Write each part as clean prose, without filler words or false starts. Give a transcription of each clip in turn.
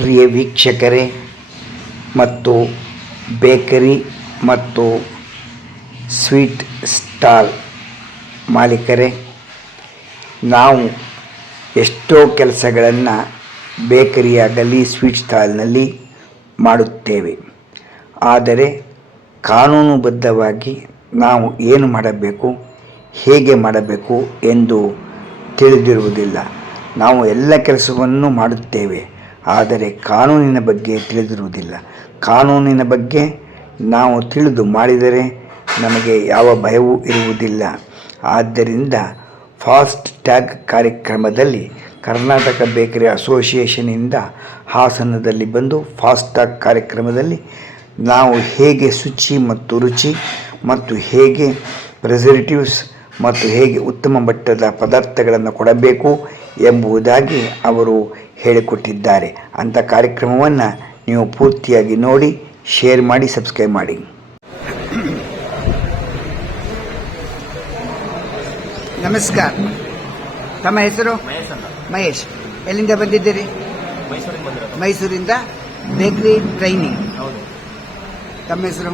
ಪ್ರಿಯ ವೀಕ್ಷಕರೇ ಮತ್ತು ಬೇಕರಿ ಮತ್ತು ಸ್ವೀಟ್ ಸ್ಟಾಲ್ ಮಾಲೀಕರೇ, ನಾವು ಎಷ್ಟೋ ಕೆಲಸಗಳನ್ನು ಬೇಕರಿಯಾಗಲಿ ಸ್ವೀಟ್ ಸ್ಟಾಲ್ನಲ್ಲಿ ಮಾಡುತ್ತೇವೆ. ಆದರೆ ಕಾನೂನುಬದ್ಧವಾಗಿ ನಾವು ಏನು ಮಾಡಬೇಕು, ಹೇಗೆ ಮಾಡಬೇಕು ಎಂದು ತಿಳಿದಿರುವುದಿಲ್ಲ. ನಾವು ಎಲ್ಲ ಕೆಲಸವನ್ನು ಮಾಡುತ್ತೇವೆ, ಆದರೆ ಕಾನೂನಿನ ಬಗ್ಗೆ ತಿಳಿದಿರುವುದಿಲ್ಲ. ಕಾನೂನಿನ ಬಗ್ಗೆ ನಾವು ತಿಳಿದು ಮಾಡಿದರೆ ನಮಗೆ ಯಾವ ಭಯವೂ ಇರುವುದಿಲ್ಲ. ಆದ್ದರಿಂದ ಫಾಸ್ಟ್ ಟ್ಯಾಗ್ ಕಾರ್ಯಕ್ರಮದಲ್ಲಿ ಕರ್ನಾಟಕ ಬೇಕರಿ ಅಸೋಸಿಯೇಷನಿಂದ ಹಾಸನದಲ್ಲಿ ಬಂದು ಫಾಸ್ಟ್ ಟ್ಯಾಗ್ ಕಾರ್ಯಕ್ರಮದಲ್ಲಿ ನಾವು ಹೇಗೆ ಶುಚಿ ಮತ್ತು ರುಚಿ ಮತ್ತು ಹೇಗೆ ಪ್ರಿಸರ್ವೇಟಿವ್ಸ್ ಮತ್ತು ಹೇಗೆ ಉತ್ತಮ ಮಟ್ಟದ ಪದಾರ್ಥಗಳನ್ನು ಕೊಡಬೇಕು ಎಂಬುದಾಗಿ ಅವರು ಹೇಳಿಕೊಟ್ಟಿದ್ದಾರೆ. ಅಂಥ ಕಾರ್ಯಕ್ರಮವನ್ನು ನೀವು ಪೂರ್ತಿಯಾಗಿ ನೋಡಿ, ಶೇರ್ ಮಾಡಿ, ಸಬ್ಸ್ಕ್ರೈಬ್ ಮಾಡಿ. ನಮಸ್ಕಾರ. ತಮ್ಮ ಹೆಸರು? ಮಹೇಶ್. ಎಲ್ಲಿಂದ ಬಂದಿದ್ದೀರಿ? ಮೈಸೂರಿಂದ. Bakery training. ತಮ್ಮ ಹೆಸರು?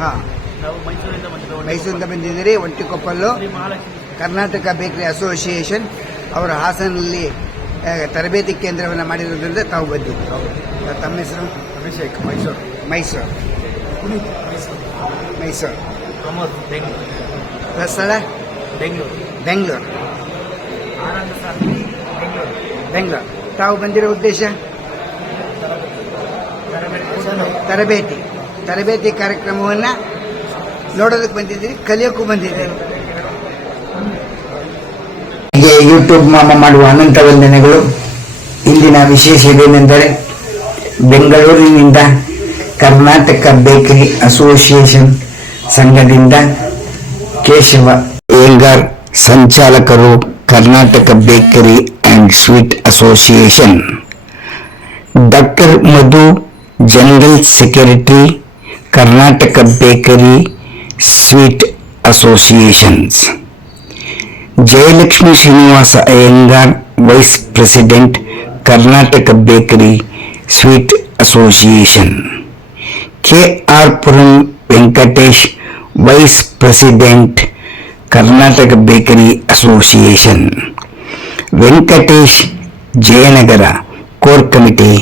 ಹಾಂ, ಮೈಸೂರಿಂದ ಬಂದಿದ್ದೀರಿ. ಒಂಟಿಕೊಪ್ಪಲು ಕರ್ನಾಟಕ ಬೇಕರಿ ಅಸೋಸಿಯೇಷನ್ ಅವರ ಹಾಸನಲ್ಲಿ ತರಬೇತಿ ಕೇಂದ್ರವನ್ನು ಮಾಡಿರೋದ್ರಿಂದ ತಾವು ಬಂದಿದ್ದೀರಿ. ತಮ್ಮ ಹೆಸರು? ಅಭಿಷೇಕ್. ಮೈಸೂರು. ಸ್ಥಳ? ಬೆಂಗಳೂರು. ತಾವು ಬಂದಿರೋ ಉದ್ದೇಶ? ತರಬೇತಿ ಕಾರ್ಯಕ್ರಮವನ್ನು ನೋಡೋದಕ್ಕೆ ಬಂದಿದ್ದೀರಿ, ಕಲಿಯೋಕ್ಕೂ ಬಂದಿದ್ದೀರಿ. ಯೂಟ್ಯೂಬ್ ಮಾಮ ಮಾಡುವ ಅನಂತ ವಂದನೆಗಳು. ಇಂದಿನ ವಿಶೇಷವೇನೆಂದರೆ ಬೆಂಗಳೂರಿನಿಂದ ಕರ್ನಾಟಕ ಬೇಕರಿ ಅಸೋಸಿಯೇಷನ್ ಸಂಘದಿಂದ ಕೇಶವ ಅಯ್ಯಂಗಾರ್, ಸಂಚಾಲಕರು Karnataka bakery and sweet association, doctor Madhu, general secretary Karnataka bakery sweet associations, Jayalakshmi Srinivasa Iyengar, vice president Karnataka bakery sweet association, K R. Puram Venkatesh, vice president Karnataka bakery association, Venkatesh Jayanagara, core committee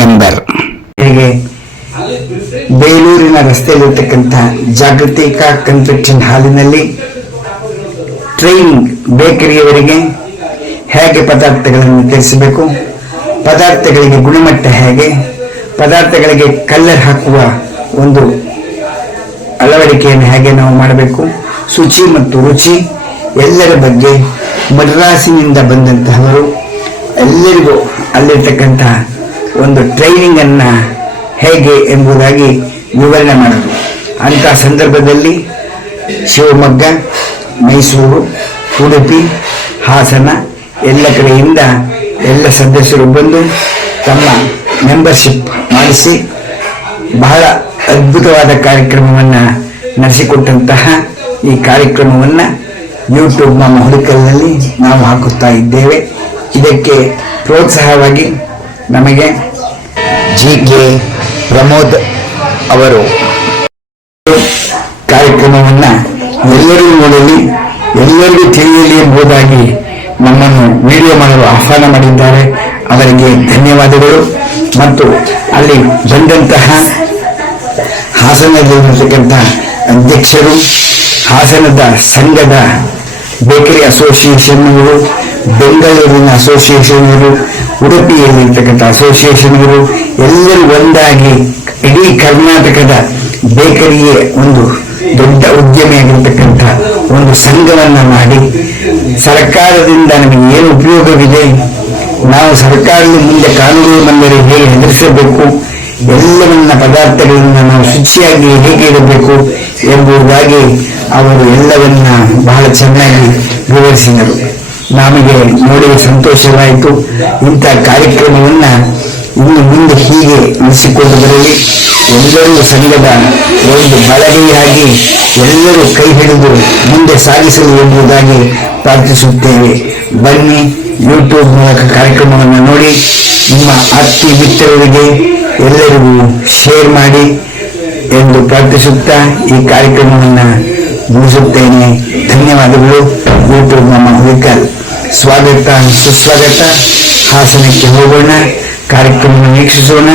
member. ಬೇಲೂರಿನ ರಸ್ತೆಯಲ್ಲಿರ್ತಕ್ಕಂಥ ಜಾಗತಿಕ ಕನ್ವೆನ್ಷನ್ ಹಾಲಿನಲ್ಲಿ ಟ್ರೈನಿಂಗ್ ಬೇಕರಿಯವರಿಗೆ ಹೇಗೆ ಪದಾರ್ಥಗಳನ್ನು ತರಿಸಬೇಕು, ಪದಾರ್ಥಗಳಿಗೆ ಗುಣಮಟ್ಟ ಹೇಗೆ, ಪದಾರ್ಥಗಳಿಗೆ ಕಲ್ಲರ್ ಹಾಕುವ ಒಂದು ಅಳವಡಿಕೆಯನ್ನು ಹೇಗೆ ನಾವು ಮಾಡಬೇಕು, ಶುಚಿ ಮತ್ತು ರುಚಿ ಎಲ್ಲರ ಬಗ್ಗೆ ಮದ್ರಾಸಿನಿಂದ ಬಂದಂತಹವರು ಎಲ್ಲರಿಗೂ ಅಲ್ಲಿರ್ತಕ್ಕಂತಹ ಒಂದು ಟ್ರೈನಿಂಗನ್ನು ಹೇಗೆ ಎಂಬುದಾಗಿ ವಿವರಣೆ ಮಾಡೋದು. ಅಂಥ ಸಂದರ್ಭದಲ್ಲಿ ಶಿವಮೊಗ್ಗ, ಮೈಸೂರು, ಉಡುಪಿ, ಹಾಸನ ಎಲ್ಲ ಕಡೆಯಿಂದ ಎಲ್ಲ ಸದಸ್ಯರು ಬಂದು ತಮ್ಮ ಮೆಂಬರ್ಶಿಪ್ ಮಾಡಿಸಿ ಬಹಳ ಅದ್ಭುತವಾದ ಕಾರ್ಯಕ್ರಮವನ್ನು ನಡೆಸಿಕೊಟ್ಟಂತಹ ಈ ಕಾರ್ಯಕ್ರಮವನ್ನು ಯೂಟ್ಯೂಬ್ ನಮ್ಮ ಹುಡುಕಲಿನಲ್ಲಿ ನಾವು ಹಾಕುತ್ತಾ ಇದ್ದೇವೆ. ಇದಕ್ಕೆ ಪ್ರೋತ್ಸಾಹವಾಗಿ ನಮಗೆ ಜಿ.ಕೆ. ಪ್ರಮೋದ್ ಅವರು ಕಾರ್ಯಕ್ರಮವನ್ನು ಎಲ್ಲರೂ ನೋಡಲಿ, ಎಲ್ಲರಿಗೂ ತಿಳಿಯಲಿ ಎಂಬುದಾಗಿ ನಮ್ಮನ್ನು ವಿಡಿಯೋ ಮಾಡಲು ಆಹ್ವಾನ ಮಾಡಿದ್ದಾರೆ. ಅವರಿಗೆ ಧನ್ಯವಾದಗಳು. ಮತ್ತು ಅಲ್ಲಿ ಬಂದಂತಹ ಹಾಸನದಲ್ಲಿರತಕ್ಕಂಥ ಅಧ್ಯಕ್ಷರು, ಹಾಸನದ ಸಂಘದ ಬೇಕರಿ ಅಸೋಸಿಯೇಷನ್ಗಳು, ಬೆಂಗಳೂರಿನ ಅಸೋಸಿಯೇಷನ್ಗಳು, ಉಡುಪಿಯಲ್ಲಿರ್ತಕ್ಕಂಥ ಅಸೋಸಿಯೇಷನ್ಗಳು ಎಲ್ಲರೂ ಒಂದಾಗಿ ಇಡೀ ಕರ್ನಾಟಕದ ಬೇಕರಿಯೇ ಒಂದು ದೊಡ್ಡ ಉದ್ಯಮಿಯಾಗಿರ್ತಕ್ಕಂಥ ಒಂದು ಸಂಘವನ್ನು ಮಾಡಿ ಸರ್ಕಾರದಿಂದ ನಮಗೆ ಏನು ಉಪಯೋಗವಿದೆ, ನಾವು ಸರ್ಕಾರದ ಮುಂದೆ ಕಾನೂನು ಬಂದರೆ ಹೇಗೆ ಎದುರಿಸಬೇಕು, ಎಲ್ಲವನ್ನ ಪದಾರ್ಥಗಳನ್ನು ನಾವು ಶುಚಿಯಾಗಿ ಹೇಗೆ ಇಡಬೇಕು ಎಂಬುದಾಗಿ ಅವರು ಎಲ್ಲವನ್ನ ಬಹಳ ಚೆನ್ನಾಗಿ ವಿವರಿಸಿದರು. ನಮಗೆ ನೋಡಿ ಸಂತೋಷವಾಯಿತು. ಇಂಥ ಕಾರ್ಯಕ್ರಮವನ್ನು ಇನ್ನು ಮುಂದೆ ಹೀಗೆ ನಡೆಸಿಕೊಂಡು ಬರಲಿ. ಎಲ್ಲರೂ ಸಂಘದ ಒಂದು ಬಳಗೆಯಾಗಿ ಎಲ್ಲರೂ ಕೈ ಹಿಡಿದು ಮುಂದೆ ಸಾಗಿಸಲಿ ಎಂಬುದಾಗಿ ಪ್ರಾರ್ಥಿಸುತ್ತೇವೆ. ಬನ್ನಿ, ಯೂಟ್ಯೂಬ್ ಮೂಲಕ ಕಾರ್ಯಕ್ರಮವನ್ನು ನೋಡಿ. ನಿಮ್ಮ ಆತ್ಮೀಯ ಮಿತ್ರರಿಗೆ ಎಲ್ಲರಿಗೂ ಶೇರ್ ಮಾಡಿ ಎಂದು ಪ್ರಾರ್ಥಿಸುತ್ತಾ ಈ ಕಾರ್ಯಕ್ರಮವನ್ನು ಮುಗಿಸುತ್ತೇನೆ. ಧನ್ಯವಾದಗಳು. ಯೂಟ್ಯೂಬ್ ನಮ್ಮ ಹುಲಿಕಲ್. ಸ್ವಾಗತ ಸುಸ್ವಾಗತ. ಹಾಸನಕ್ಕೆ ಹೋಗೋಣ, ಕಾರ್ಯಕ್ರಮವನ್ನು ವೀಕ್ಷಿಸೋಣ,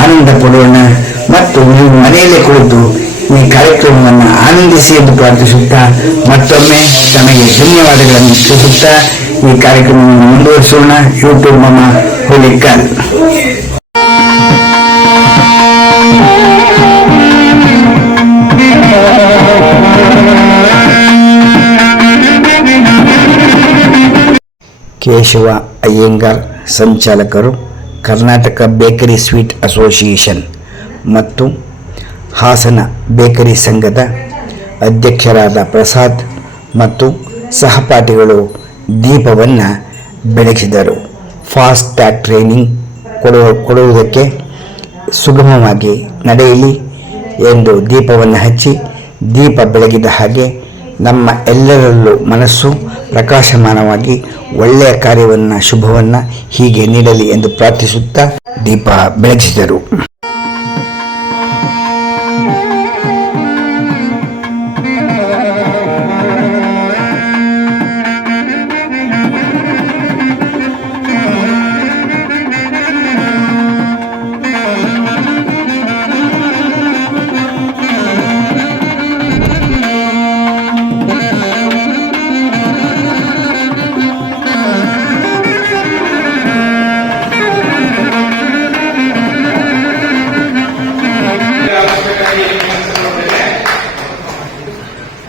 ಆನಂದ ಪಡೋಣ ಮತ್ತು ನೀವು ಮನೆಯಲ್ಲೇ ಕುಳಿತು ಈ ಕಾರ್ಯಕ್ರಮವನ್ನು ಆನಂದಿಸಿ ಎಂದು ಪ್ರಾರ್ಥಿಸುತ್ತಾ ಮತ್ತೊಮ್ಮೆ ತಮಗೆ ಧನ್ಯವಾದಗಳನ್ನು ತಿಳಿಸುತ್ತಾ ಈ ಕಾರ್ಯಕ್ರಮವನ್ನು ಮುಂದುವರಿಸೋಣ. ಯೂಟ್ಯೂಬ್ ನಮ್ಮ ಹುಲಿಕಲ್. ಕೇಶವ ಅಯ್ಯಂಗಾರ್, ಸಂಚಾಲಕರು, ಕರ್ನಾಟಕ ಬೇಕರಿ ಸ್ವೀಟ್ ಅಸೋಸಿಯೇಷನ್ ಮತ್ತು ಹಾಸನ ಬೇಕರಿ ಸಂಘದ ಅಧ್ಯಕ್ಷರಾದ ಪ್ರಸಾದ್ ಮತ್ತು ಸಹಪಾಠಿಗಳು ದೀಪವನ್ನು ಬೆಳಗಿಸಿದರು. ಫಾಸ್ಟ್ ಟ್ರ್ಯಾಕ್ ಟ್ರೈನಿಂಗ್ ಕೊಡುವುದಕ್ಕೆ ಸುಗಮವಾಗಿ ನಡೆಯಲಿ ಎಂದು ದೀಪವನ್ನು ಹಚ್ಚಿ ದೀಪ ಬೆಳಗಿದ ಹಾಗೆ ನಮ್ಮ ಎಲ್ಲರಲ್ಲೂ ಮನಸ್ಸು ಪ್ರಕಾಶಮಾನವಾಗಿ ಒಳ್ಳೆಯ ಕಾರ್ಯವನ್ನು ಶುಭವನ್ನು ಹೀಗೆ ನೀಡಲಿ ಎಂದು ಪ್ರಾರ್ಥಿಸುತ್ತಾ ದೀಪ ಬೆಳಗಿಸಿದರು.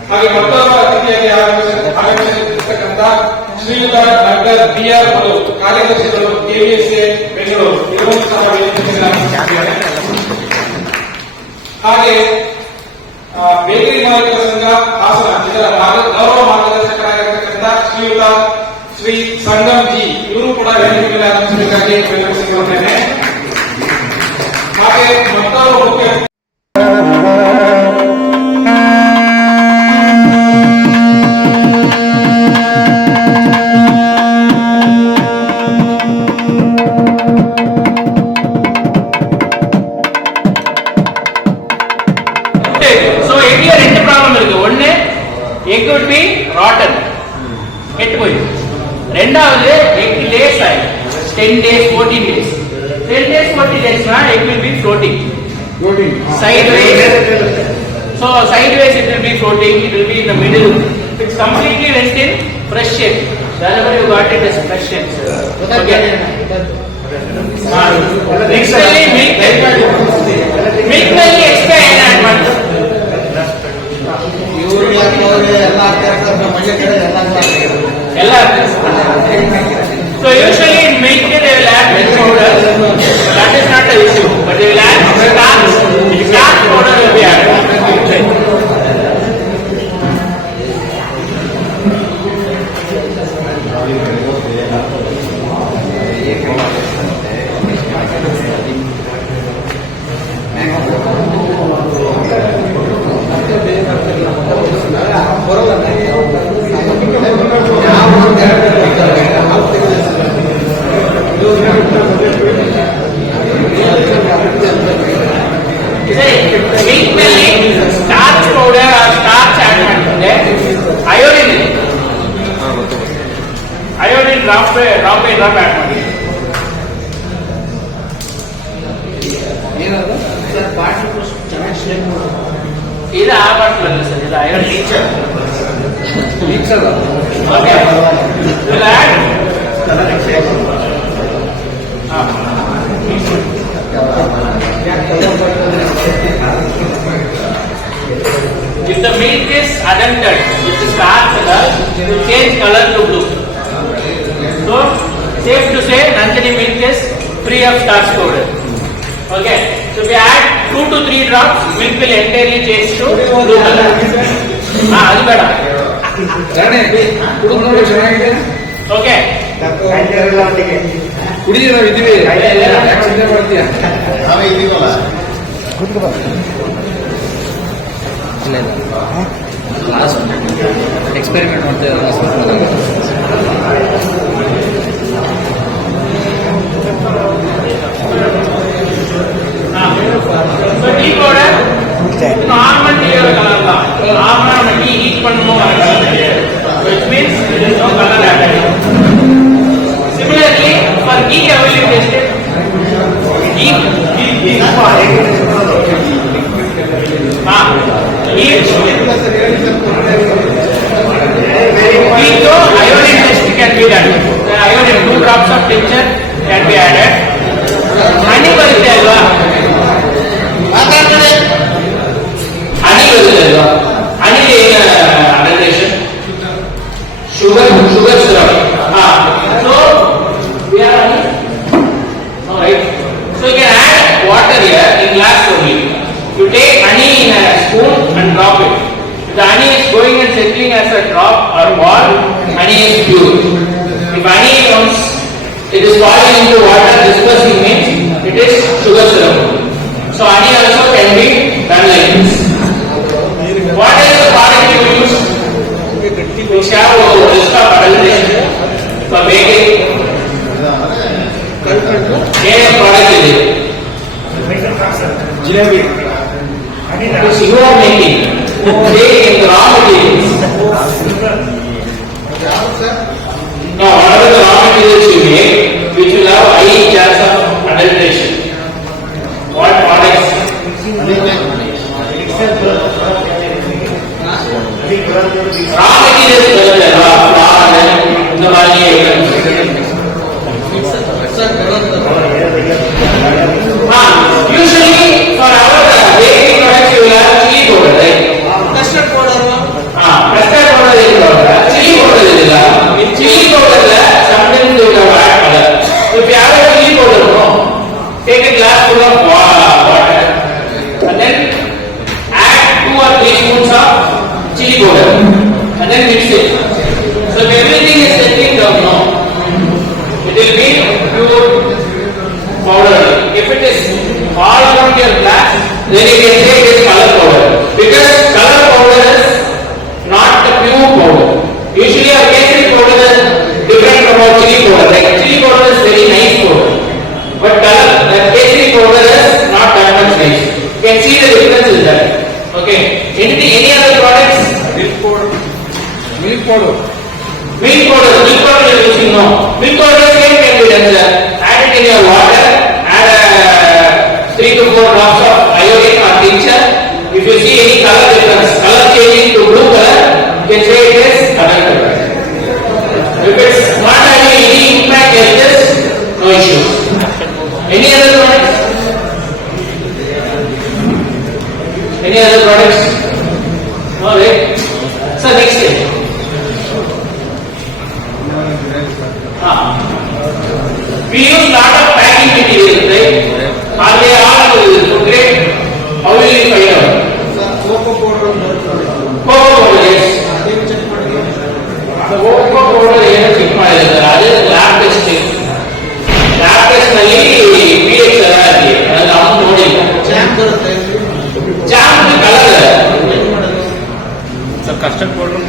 ಹಾಗೆ ಮತ್ತೊಬ್ಬ ಅತಿಥಿಯಾಗಿ ಆಗಮಿಸಿರ್ತಕ್ಕಂಥ ಶ್ರೀಯುತ ಡಾಕ್ಟರ್ BR ಅವರು, ಕಾರ್ಯದರ್ಶಿಗಳು, KVSA ಬೆಂಗಳೂರು, ಇವರನ್ನು ಸಹ ವೇದಿಕೆಯಲ್ಲಿ ಹಾಗೆ ಬೇಕರಿ ಮಾಲೀಕರ ಸಂಘ ಹಾಸನ ಇದರ ಗೌರವ ಮಾರ್ಗದರ್ಶಕರಾಗಿರ್ತಕ್ಕಂಥ ಶ್ರೀಯುತ ಶ್ರೀ ಸಂಗಮ್ ಜಿ, ಇವರು ಕೂಡ ವೇದಿಕೆಯಲ್ಲಿ ಆಗಮಿಸಬೇಕಾಗಿ ವಿನಂತಿಸಿಕೊಳ್ಳುತ್ತೇನೆ. ಹಾಗೆ ಮತ್ತೊಬ್ಬ ಮುಖ್ಯ எக் would be rotten, கெட்டு போயிடும். ரெண்டாவது எக் லேஸ் ஆயிடும். 10 days 14 days 10 days 14 days egg will be floating sideways. So sideways it will be floating, it will be in the middle. It's completely rest in fresh shape. Wherever you got it as fresh shape. Okay. Next milk ನಲ್ಲಿ extra ಏನ್ add ಮಾಡ್ತಾರೆ? So usually in milk they will add milk powder. That is not an issue, but they will add starch powder will be added. Starch powder starch add ಮಾಡ್ತಾರೆ. Iodine drop add ಮಾಡಿ. ಇದು ಆ ಬಾಟ್ಲಲ್ಲ sir, ಇದು iodine okay. If the milk is adulterated, if the starch color will change color to blue. So safe to say Nanjani milk is free of starch powder. Okay. So we add 2 to 3 drops, milk will entirely change to blue color. ಅದು ಬೇಡ. Okay. ಕುಡಿದ್ರೆ ನಾವು ಇದೀವಿ, ಚಿಂತೆ ಮಾಡ್ತೀಯ? ನಾವೇ ಇದೀವಲ್ಲ. Last experiment ಮಾಡ್ತೇವೆ. So tea powder, normal tea color la. Normal tea heat பண்ணும் which means there is no color added. Similarly, for ghee how will you taste it? Ghee so iodine test can be done. The iodine 2 drops of tincture can be added. Honey ಬರುತ್ತೆ ಅಲ್ವಾ? Honey ಬರುತ್ತೆ ಅಲ್ವಾ? Honey ಏನು adulteration? Sugar syrup. So we are honey. No, right? So you can add water here in glass only. You take honey in a spoon and drop it. If the honey is going and settling as a drop or ball, honey is pure. If honey comes, it is falling into water, dispersing means it is sugar syrup. So honey also can be done like this. What is the product you use? Which have a risk of adulteration for baking? What product is it? Jalebi. Because you are making, taking the raw materials. Now, whatever the raw materials you make, which will have high chance of adulteration. What products? Raw materials, flour, the usually for our baking products you will have chili powder, right? Custard powder. Custard powder is chili powder is chili powder sometimes they will add color. If you have a chili powder, take a glass full of water and then add 2 or 3 spoons of chili powder and then mix it. So if everything is settling down now, it will be pure powder. If it is all around your glass, then you can say it is color powder. Because color powder is not the pure powder. Usually our kesari powder is different from our chili powder. Like chili powder is very nice powder. But color, the kesari powder is not that much nice. You can see the difference is that. Okay. Any other products? Milk powder. Milk powder you are using no. Milk powder same can be done, sir. Add it in your water. Add 3 to 4 drops of iodine or tincture. If you see any color difference, color changing to blue color, you can say it is adulterated. If it's not having any impact like this, no issues. Any other products? Any other products? No, right? So next thing. We use lot of packing materials, right? Are they all food grade? How will you find out? Cocoa powder, yes. The cocoa powder ಏನು check ಮಾಡಿಲ್ಲ ಅದು lab testing. Lab test ನಲ್ಲಿ pH ಎಲ್ಲ ಇದೆ. ಅದು ನಾವು ನೋಡಿಲ್ಲ. Jam ಬರುತ್ತೆ. Jam colour sir custard powder.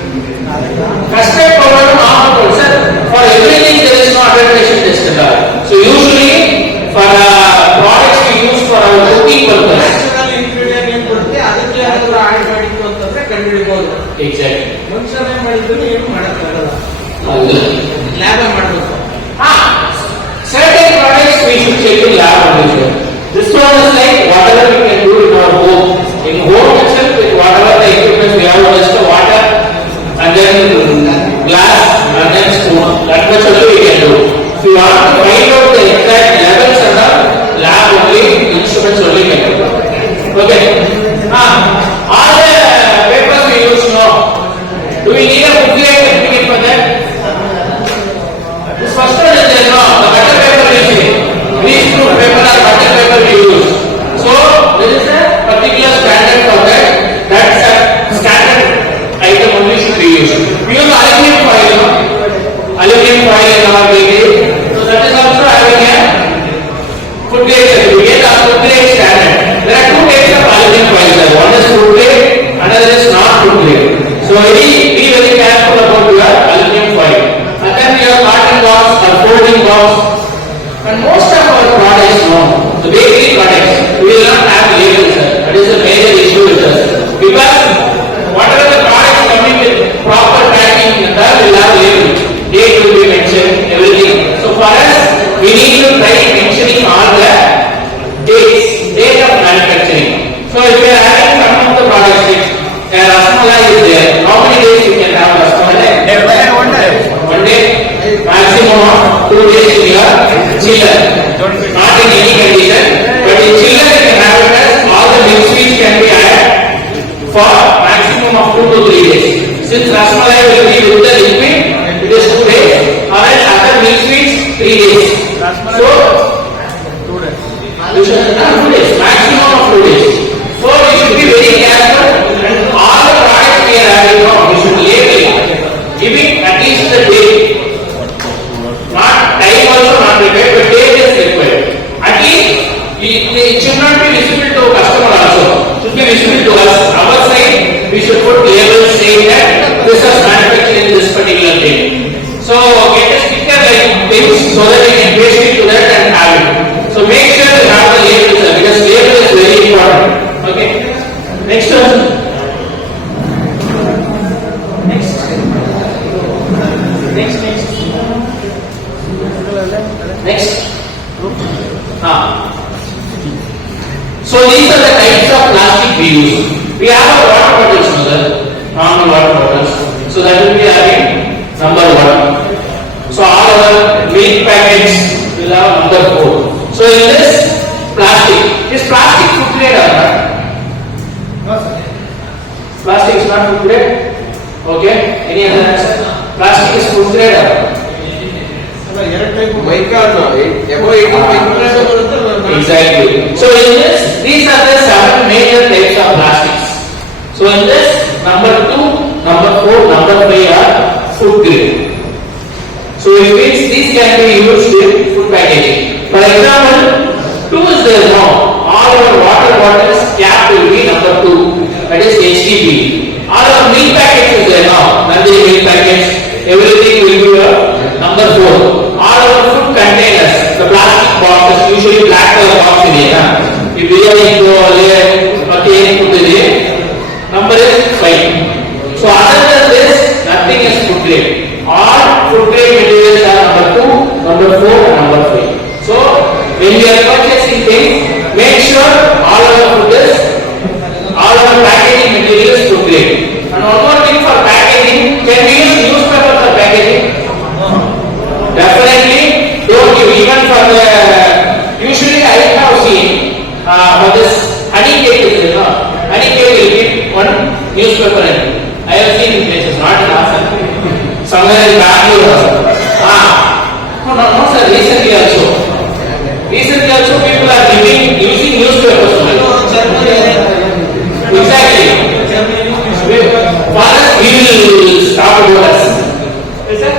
Custard powder normal powder, sir. For everything there is no adulteration test. So usually for products we use for our cooking purpose. Natural ingredient ಏನು ಬರುತ್ತೆ ಅದಕ್ಕೆ ಅದರ ಆಡ್ ಮಾಡಿದ್ರು ಅಂತಂದ್ರೆ ಕಂಡುಹಿಡಿಯಬಹುದು. Exactly. ಮನುಷ್ಯನೇ ಮಾಡಿದ್ರು ಏನು ಮಾಡಕ್ಕಾಗಲ್ಲ. ಹೌದು. ಲ್ಯಾಬ್ ಮಾಡಬೇಕು. Certain products we should check in lab only. This one is like whatever we can do in our home. In home itself with whatever the equipment we have, just water and then glass and then spoon. That much only we can do. If you want to find out the exact levels of the lab only, instruments only can do. Okay. All the papers we use now. Do we need a book certificate for that? This first one is there now. The butter paper we see. Greaseproof paper or butter paper we use. So there is a particular standard for that. That's a standard item only should be used. We use aluminum foil. Aluminum foil in our bakery. So that is also having a food grade certificate or food grade standard. There are 2 types of aluminum foil. One is food grade, another is not food grade. So be very careful about your aluminum foil. And then your cotton box or folding box. And most 2 days, maximum of 2 days. So we should be very careful, and all the products we are having now, we should label it, giving at least the date. Not time also not required, but date is required. At least it should not be visible to customer also. Should be visible to us. Our side, we should put labels saying that this is manufactured in this particular date. So get a sticker like this so that we can paste it to that and have it. So make sure you have the label, sir, because label is very important. Okay. Next one. Next. Next. So these are the types of plastic we use. We have a water bottles, mother, normal water bottles. So that will be having number 1. So all our milk packets will have number 4. So in this plastic, is plastic food grade or not? No, sir. Plastic is not food grade. Okay. Any other answer? Plastic is food grade or not? Exactly. So in this, these are the 7 major types of plastics. So in this, number 2, number 4, number 5 are food grade. So it means these can be used in food packaging. For example, 2 is there now. All our water bottles cap will be number 2. That is HDPE. All our milk packets is there now. Nandini milk packets, everything will be number 4. All our food containers, the plastic boxes, usually black color box in it. If we are in put it, number is 5. So other than this, nothing is food grade. All food grade materials are number 2, number 4, and number 5. So when we are purchasing things, make sure all our food is, all our packaging material is food grade. And one more thing for packaging, can we use newspaper for packaging? Definitely don't give, even for the, usually I have seen for this honey cake is there, no? Honey cake will give one newspaper in it. I have seen in places, not in Assam, somewhere in Bangalore also. No, sir, recently also people are using newspapers only. Exactly. For us, we will stop about us. Yes, sir?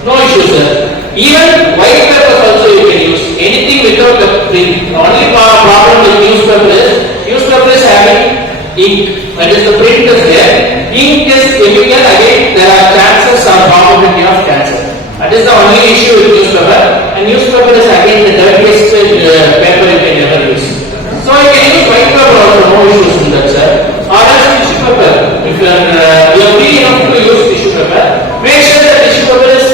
No issue, sir. Even white papers also you can use. Anything without the print. The only problem with newspaper is having ink. That is, the print is there. Ink is chemical. Again, there are chances or probability of cancer. That is the only issue with newspaper. And newspaper is again the dirtiest paper you can ever use. So you can use white paper also. No issues in that, sir. Or else tissue paper. If you are free enough to use tissue paper, make sure that tissue paper is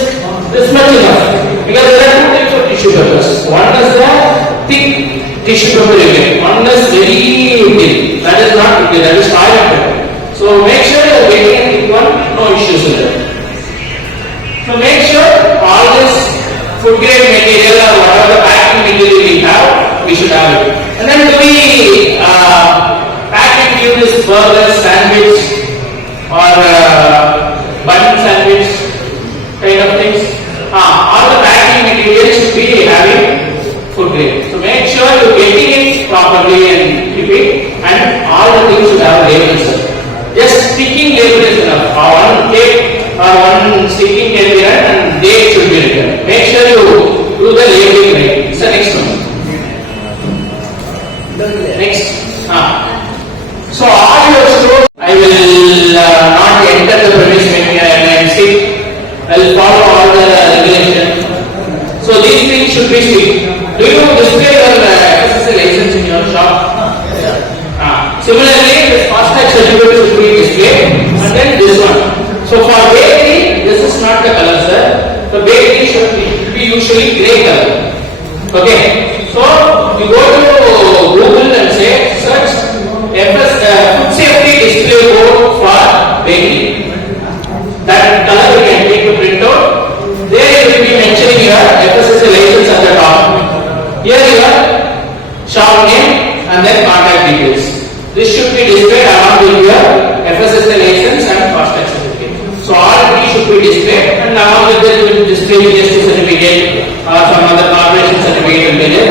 this much enough. Because there are 2 types of tissue papers. One is the thick tissue paper you get. One is very thin. That is not thick, that is toilet paper. So make sure you are getting a thick one, no issues with it. So make sure all this food grade material or whatever the packing material we have, we should have it. And then do we pack and give this burger, sandwich or bun sandwich kind of things? All the packing materials should be having food grade. So make sure you're getting it properly and keep it, and all the things should have labels. Just sticking label is enough. One cake or one sticking can be done and date should be written. Make sure you do the labeling right. It's the next one. Next. So all your stores, I will not enter the premise when I am sick. I will follow all the regulations. So these things should be strict. Do you display your FSSAI license in your shop? Similarly, this FASTag certificate should be displayed, and then this one. So for bakery, this is not the color, sir. The bakery should be usually grey color. Okay. So you go to Google and say search food safety display code for bakery. That color you can take the printout. There you will be mentioning your FSSAI license at the top. Here your shop name and then contact details. This should be displayed along with your FSSAI license and FASTag certificate. So all three should be displayed, and along with that you will display GST certificate or some other corporation certificate will be there.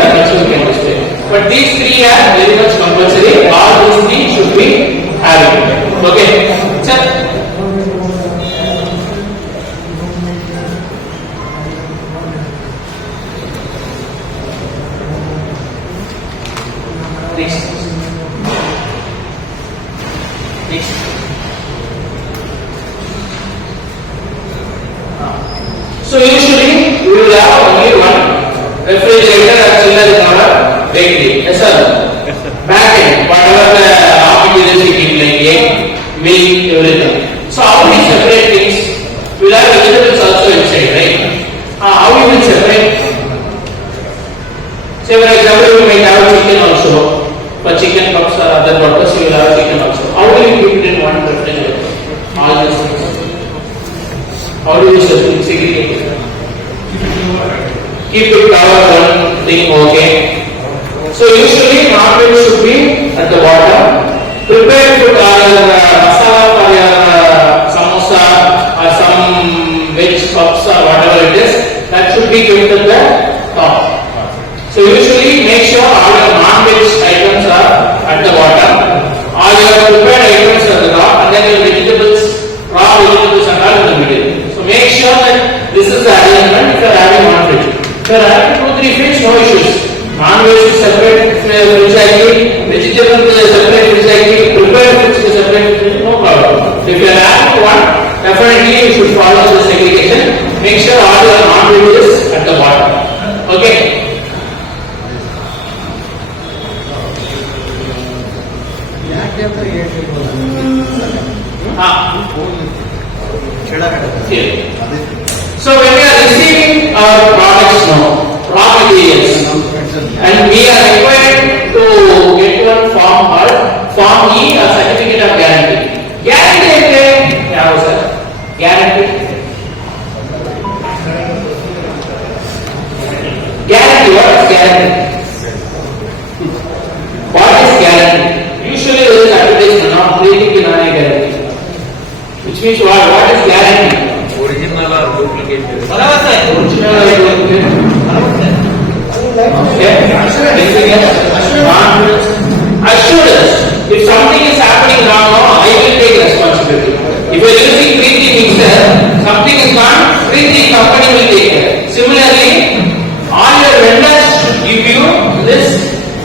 But these three are very much compulsory. All these three should be having. Okay. Sir. Next. Next. So usually we will have only one refrigerator or chiller in our bakery. Yes sir. Back end, whatever the raw materials we keep like egg, milk, everything. So how we separate things? We will have vegetables also inside, right? How we will separate? Say for example, we might have chicken also. For chicken puffs or other purpose, we will have chicken also. How do you keep it in one refrigerator? All these things. How do you segregate it? Keep it covered one thing, okay. So usually non-veg should be at the bottom. Prepared food or masala for your samosa or some veg puffs or whatever it is, that should be kept at the top. So usually make sure all your non-veg items are at the bottom, all your prepared items are at the top, and then your vegetables, raw vegetables and all in the middle. So make sure that this is the arrangement if you are having non-veg. If you are having 2-3 fish, no issues. Non-veg is separate fridge activity, vegetable is separate fridge activity, prepared foods is separate, no problem. So if you are having one, definitely you should follow the segregation. Make sure all your non-veg is at the bottom. Okay. So when we are receiving our products now, raw materials, and we are required to get one form called Form E or Certificate of Guarantee. Guarantee is yeah, sir. Guarantee. Guarantee. What is guarantee? What is guarantee? Usually there is advertisement of creating a guarantee. Which means what is guarantee? Original or duplicate? Original or duplicate? Okay. Assurance. If something is happening wrong, I will take responsibility. If you are using Preeti mixer, something is gone, Preeti company will take care. Similarly, all your vendors should give you this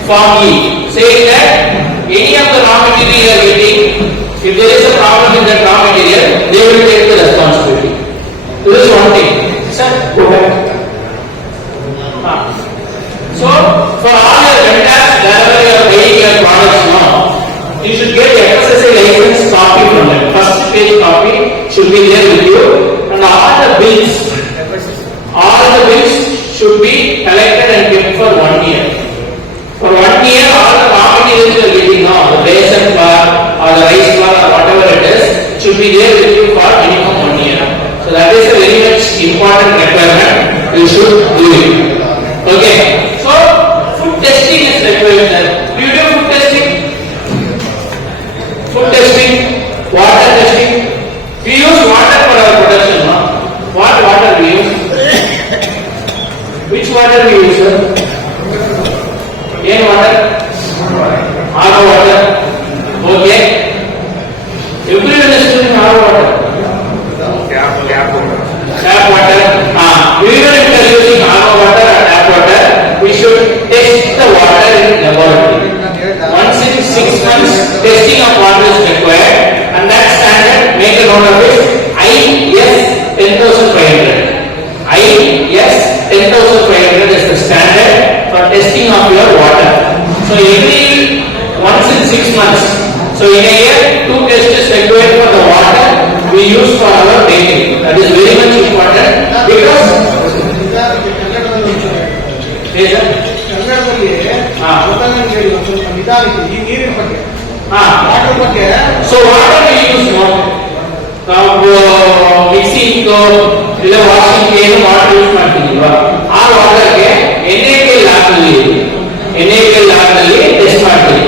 Form E, saying that any of the raw material you are getting, if there is a problem in that raw material, they will take the responsibility. This is one thing. Sir, go back. So, for all your vendors, wherever you are buying your products now, you should get FSSAI license copy from them. First page copy should be there with you, and all the bills should be collected and kept for 1 year. For 1 year, all the raw materials you are getting now, the besan flour or the rice flour or whatever it is, should be there with you for minimum 1 year. So that is a very much important requirement. You should do it. Okay. So food testing is required. Do you do food testing? Food testing, water testing. We use water for our production. No? What water we use? Which water we use? Sir? Rain water, RO water. Okay. Everyone is using RO water. Tap water. Even if we are using RO water or tap water, we should test the water in laboratory. Once in 6 months, testing of water is required, and that standard, make a note of it, IS 10,500. IS 10,500 is the standard for testing of your water. So once in 6 months. So in a year, 2 tests is required for the water we use for our baking. That is very much important because so water we use more. Mixing ಇಲ್ಲ washing ಏನು water use ಮಾಡ್ತೀನಿಲ್ವಾ ಆ ವಾಟರ್ಗೆ NaCl ಲ್ಯಾಬ್ನಲ್ಲಿ test ಮಾಡ್ತೀನಿ.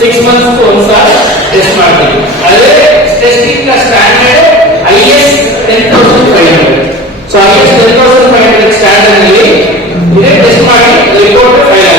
6 months ಒಂದ್ಸಲ test ಮಾಡ್ತೀನಿ. ಅದೇ testing standard IS 10,500. So IS 10,500 standard ನಲ್ಲಿ ಇದೇ test ಮಾಡಿ ರಿಪೋರ್ಟ್ ಫೈಲ್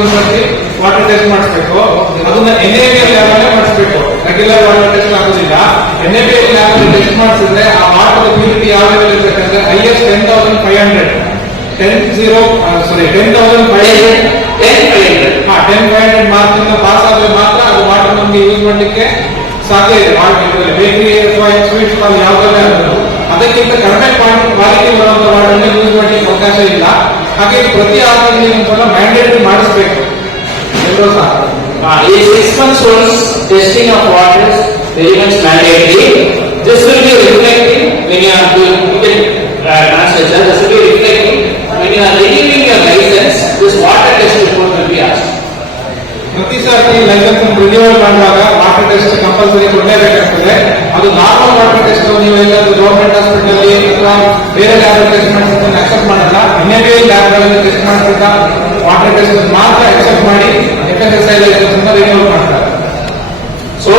ಒಂದ್ಸತಿ ವಾಟರ್ ಟೆಸ್ಟ್ ಮಾಡಿಸ್ಬೇಕು. ಅದನ್ನ NABL ಲ್ಯಾಬ್ ಮಾಡಿಸ್ಬೇಕು. ರೆಗ್ಯುಲರ್ ವಾಟರ್ ಟೆಸ್ಟ್ ಆಗೋದಿಲ್ಲ. NABL ಲ್ಯಾಬ್ ಟೆಸ್ಟ್ ಮಾಡಿಸಿದ್ರೆ ಆ ವಾಟರ್ ಪ್ಯೂರಿಟಿ ಯಾವ ಲೆವೆಲ್ ಇರಬೇಕಂದ್ರೆ IS 10,500 ಮಾರ್ಕ್ ಇಂದ ಪಾಸ್ ಆದ್ರೆ ಮಾತ್ರ ಅದು ವಾಟರ್ ನಮ್ಗೆ ಯೂಸ್ ಮಾಡ್ಲಿಕ್ಕೆ ಸಾಧ್ಯ ಇದೆ. ಬೇಕರಿ ಸ್ವೀಟ್ ಸ್ಟಾಲ್ ಯಾವ್ದಲ್ಲೇ ಅದಕ್ಕಿಂತ ಕಡಿಮೆ ಕ್ವಾಲಿಟಿ ಬರುವಂತ ವಾಟರ್ ಯೂಸ್ ಮಾಡ್ಲಿಕ್ಕೆ ಅವಕಾಶ ಇಲ್ಲ. ಹಾಗೆ ಪ್ರತಿ 6 ತಿಂಗಳಿಗೆ ಒಂದ್ಸಲ ಮ್ಯಾಂಡೇಟರಿ ಮಾಡಿಸ್ಬೇಕು ಎಲ್ಲರೂ ಸಹ. A 6 months once testing of water is very much mandatory. This will be reflecting when you are doing translation. This will be reflecting when you are renewing your license. This water test report will be asked. ಪ್ರತಿ ಸಾರಿ licence renewal ಮಾಡುವಾಗ water test compulsory ಕೊಡಲೇಬೇಕಾಗ್ತದೆ. ಅದು normal water test ನೀವು ಎಲ್ಲಾದ್ರೂ government hospital ಅಥವಾ ಬೇರೆ lab test ಮಾಡಿಸಿದ್ದನ್ನು accept ಮಾಡಲ್ಲ. NABL ಲ್ಯಾಬ್ಗಳಲ್ಲಿ test ಮಾಡಿಸಿದ water test ಮಾತ್ರ ಅಕ್ಸೆಪ್ಟ್ ಮಾಡಿ FSSAI ಲೈಸೆನ್ಸ್ ಅನ್ನು ರಿನ್ಯೂವಲ್ ಮಾಡ್ತಾರೆ. So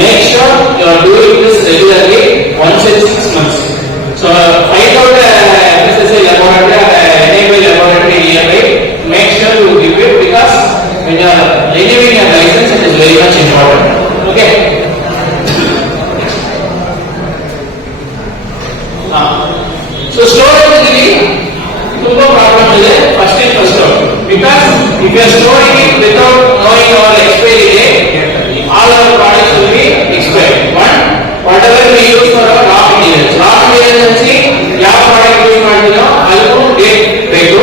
make sure you are doing this regularly once in 6 months. So find out the FSSAI laboratory or NABL laboratory nearby. Make sure you give it because when you are renewing your license, it is very much important. Okay. So storage is ತುಂಬಾ problem ಇದೆ first in first out. Because if you are storing it without knowing our expiry date, all our products will be expired. One, whatever we use for our raw materials Anshi ಯಾವ product use ಮಾಡ್ತೀನೋ ಅದಕ್ಕೂ date ಬೇಕು.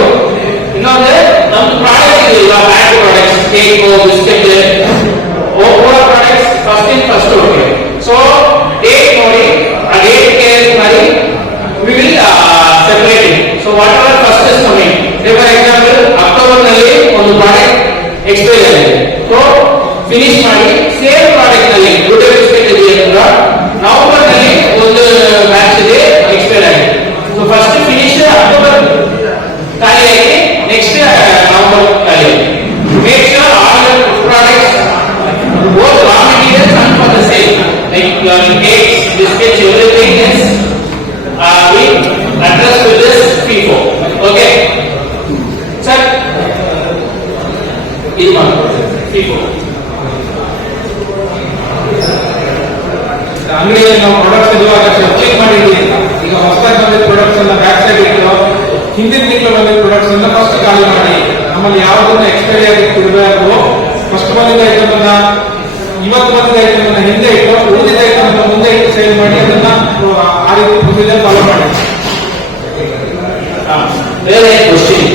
ಇನ್ನೊಂದು ನಮ್ಮ product ಇದೆಯಲ್ಲ battery products, cake, biscuit, over products first in first out. So date ನೋಡಿ, ಆ date care ಮಾಡಿ we will separate it. So whatever first is coming, for example October ನಲ್ಲಿ ಒಂದು ಪ್ರಾಡಕ್ಟ್ ಎಕ್ಸ್ಪೈರ್ ಆಗಿದೆ. ಸೊ ಫಿನಿಶ್ ಮಾಡಿ same product ನಲ್ಲಿ good biscuit ಇದೆ ಅಂತ ನವೆಂಬರ್ ನಲ್ಲಿ ಒಂದು ಬ್ಯಾಚ್ ಇದೆ ಎಕ್ಸ್ಪೈರ್ ಆಗಿದೆ. ಸೊ ಫಸ್ಟ್ ಫಿನಿಶ್ ಅಕ್ಟೋಬರ್ ಖಾಲಿ ಆಗಿ ನೆಕ್ಸ್ಟ್ ನವೆಂಬರ್ ಖಾಲಿ ಆಗಿದೆ. Make sure all the products both raw materials and for the sale like cakes, biscuits, everything is we address with this FIFO. Okay, sir, this one FIFO. ಅಂಗಡಿಯಲ್ಲಿ ನಾವು products ಇರುವಾಗ check ಮಾಡಿದ್ವಿ. ಈಗ ಹೊಸದಾಗಿ ಬಂದಿದ್ದ products ಎಲ್ಲ ಬ್ಯಾಕ್ ಸೈಡ್ ಇಟ್ಟು ಹಿಂದಿನ ತಿಂಗಳು ಬಂದಿದ್ದ ಪ್ರಾಡಕ್ಟ್ಸ್ ಎಲ್ಲ ಫಸ್ಟ್ ಖಾಲಿ ಮಾಡಿ ನಮ್ಮಲ್ಲಿ ಯಾವುದನ್ನ ಎಕ್ಸ್ಪೈರಿ ಆಗಿ ಇಡಬೇಕು. ಫಸ್ಟ್ ಬಂದಿದ್ದ ಐಟಮ್ ಅನ್ನ ಇವತ್ತು ಬಂದಿದ್ದ ಐಟಮ್ ಅನ್ನ ಹಿಂದೆ ಇಟ್ಟು ಉಳಿದಿದ್ದ ಐಟಮ್ ಅನ್ನ ಮುಂದೆ ಇಟ್ಟು ಸೇಲ್ ಮಾಡಿ ಅದನ್ನ ಆ ರೀತಿ ಪ್ರೊಸೀಜರ್ ಫಾಲೋ ಮಾಡಿ. ಬೇರೆ ಕ್ವಶನ್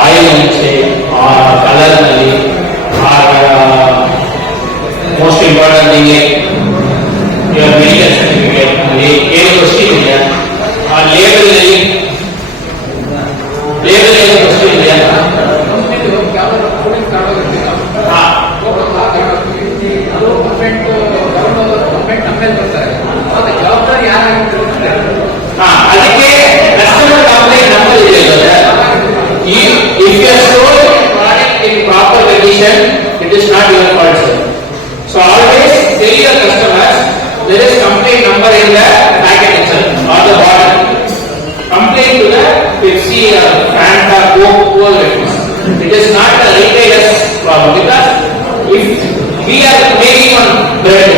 ಆಯಿಲ್ ಅಂಚೆ ಕಲರ್ ನಲ್ಲಿ most important thing your medical certificate ನಲ್ಲಿ ಏನು ಕ್ವಶನ್ ಇದೆಯಾ, ಆ ಲೇಬಲ್ ನಲ್ಲಿ ಏನು ಕ್ವಶನ್ ಇದೆಯಾ, ಅದಕ್ಕೆ ಕಸ್ಟಮರ್ ಕಂಪ್ಲೇಂಟ್ ನಂಬರ್ ಇದೆ. If you are storing product in proper condition, it is not your fault, sir. So always tell your customers there is complaint number in the packet itself or the bottle. Complain to the Pepsi or Fanta, Coke, whoever it is. It is not the retailer's problem because if we are making on bread,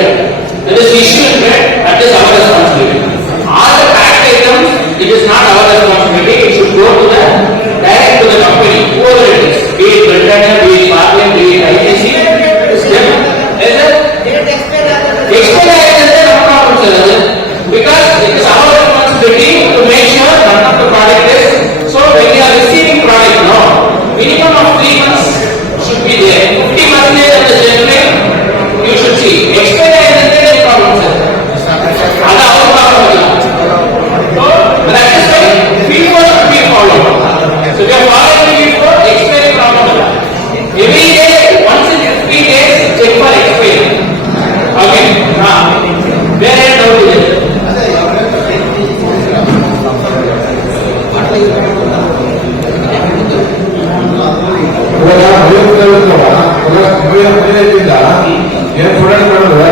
that is issue in bread, that is our responsibility. All the packed items, it is not our responsibility. It should go to the direct to the company, whoever it is, be it Britannia, be it Parliament, be it ITC. It is them. Expiry is no problem, sir. Because it is our responsibility to make sure none of the product is. So when you are receiving product now, minimum of 3 months should be there. 50% of the general you should see. Expiry is no problem, sir. That is our problem. So that is why FIFO should be followed. So we are following FIFO, expiry problem. Every day, once in 3 days, check for expiry. Okay? Where I doubt is it? ಏನು product ಮಾಡಿದ್ರೆ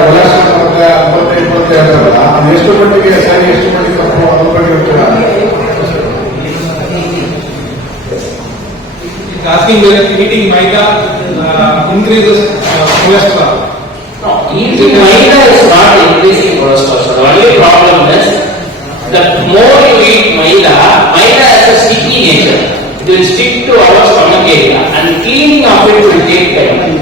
ಅದು ಎಷ್ಟು ಮಟ್ಟಿಗೆ ಸರಿ, ಎಷ್ಟು ಮಟ್ಟಿಗೆ ತಪ್ಪು ಅದ್ರ ಬಗ್ಗೆ ಜಾಸ್ತಿ increases cholesterol. No, eating maida is not increasing cholesterol. So the only problem is the more you eat maida has a sticky nature. It will stick to our stomach area and cleaning of it will take time.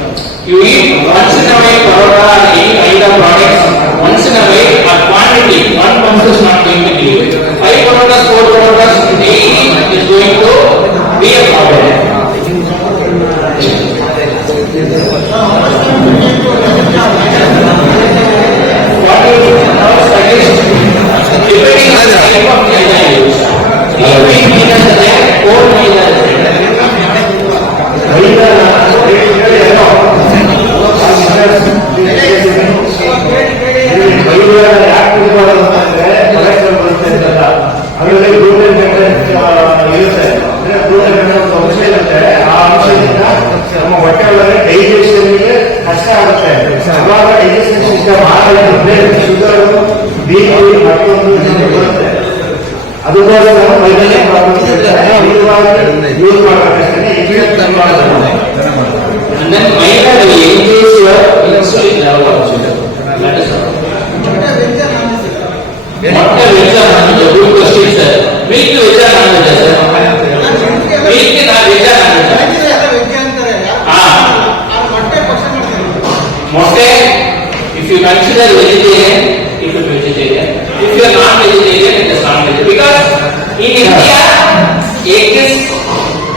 You eat once in a while parotta or any maida products, once in a while, a quantity, 1 pound is not going to give it. 5 parotas, 4 parotas daily is going to be a problem. What is now suggested? Depending on the type of maida you use. Lean maida is there, whole maida is there. ಅದರಲ್ಲಿ gluten content ಇರುತ್ತೆ, gluten content ಅಂಶ ಇರುತ್ತೆ. ಆ ಅಂಶದಿಂದ ನಮ್ಮ ಹೊಟ್ಟೆ ಒಳಗೆ ಡೈಜೆಷನ್ಗೆ ಕಷ್ಟ ಆಗುತ್ತೆ. ಅವಾಗ ಡೈಜೆಷನ್ ಸಿಸ್ಟಮ್ ಹಾಳಾಗಿದ್ರೆ ಶುಗರ್, BP ಮತ್ತೊಂದು ಬರುತ್ತೆ. ಅದಕ್ಕೋಸ್ಕರ ಮೈದಾನ use ಮಾಡಬೇಕಷ್ಟೇ. And then maida will increase your insulin level also. That is all. Motta veg or non-veg? Good question, sir. Milk veg or non-veg, sir? Milk is not veg or non-veg? Motta, if you consider vegetarian, it is vegetarian. If you are non-vegetarian, it is non-veg. Because in India, egg is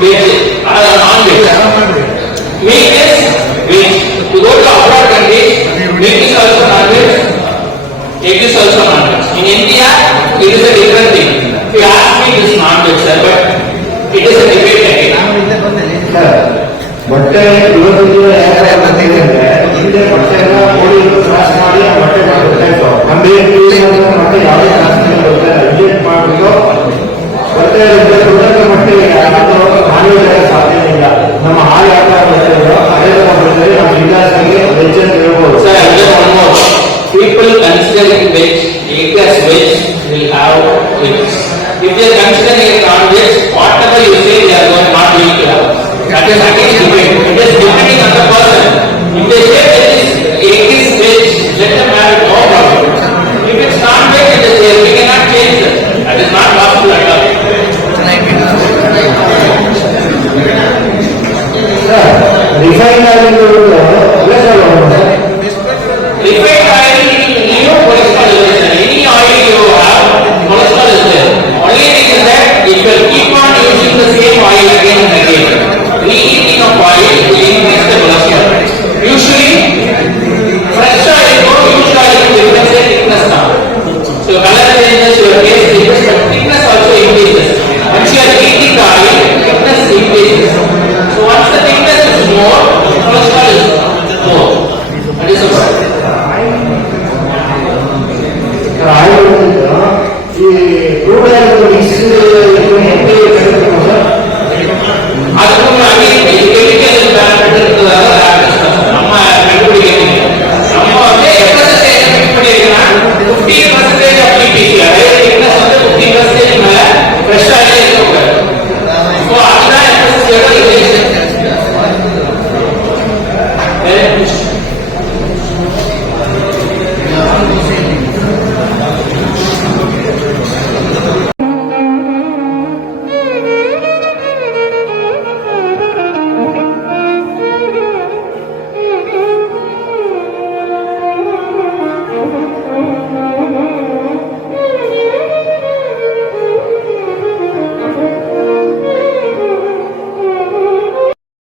veg or non-veg. Milk is veg. To go to abroad countries, milk is also non-veg, egg is also non-veg. In India, it is a different thing. If you ask me, it is non-veg, sir, but it is a debate again. ಮೊಟ್ಟೆ ಇವತ್ತು ಯಾಕೆ ಅಂದ್ರೆ ಹಿಂದೆ ಮೊಟ್ಟೆನ ಕೋಳಿ cross ಮಾಡಿ ಆ ಮೊಟ್ಟೆ ಮಾಡ್ತಾ ಇತ್ತು. ನಮಗೆ ಮೊಟ್ಟೆ ಯಾವುದೇ ಕ್ರಾಸ್ ಇಂಜೆಕ್ಟ್ ಮಾಡಿಬಿಟ್ಟು ಮೊಟ್ಟೆ ಮೊಟ್ಟೆಗೆ ಹಾನಿ ಸಾಧ್ಯ ಇಲ್ಲ. ನಮ್ಮ ಹಾಲು ಯಾವ ಬರ್ತದೋ ಅದೇ ಬರ್ತದೆ. ನಮ್ಮ ಇತಿಹಾಸಕ್ಕೆ ವೆಜ್ ಅಂತ ಹೇಳ್ಬೋದು. Sir, I just one more. People considering veg, egg as veg will have eggs. If they are considering it non-veg, whatever you say, they are going not going to have. That is again debate. It is depending on the person.